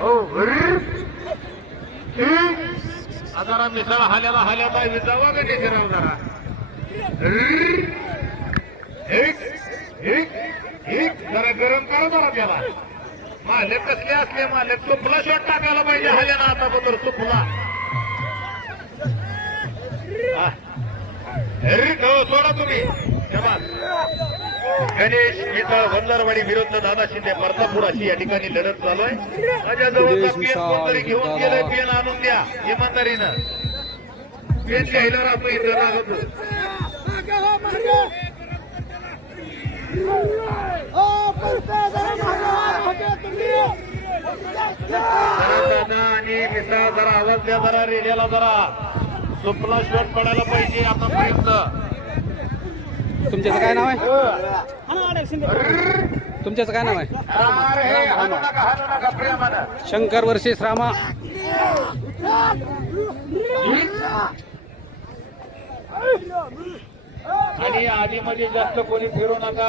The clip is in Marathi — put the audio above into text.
हो जरा मिसळ हाल्याला हाल्या पाहिजे जावा का निशिराव जरा? जरा गरम करा जरा त्याला. मालक कसले असले मालक चुपला शॉट टाकायला पाहिजे हाल्याला आता बदल चुपला हो, सोडा तुम्ही. शबास. गणेश मिसाळ वल्लरवाडी विरुद्ध दादा शिंदे मर्दापूर अशी या ठिकाणी लढत चालू आहे माझ्याजवळ गणेश पेन कोणतरी घेऊन. गेलंय पेन आणून द्या. इमानदारीनं. पेन घ्यायला इथं दादा आणि मिसाळ जरा आवाज द्या जरा रेडिओला जरा. सुपला शॉट पडायला पाहिजे आतापर्यंत. तुमच्याचं काय नाव आहे? तुमच्याचं काय नाव आहे? शंकर वर्षेस रामा. आणि आधी मध्ये जास्त कोणी फिरू नका.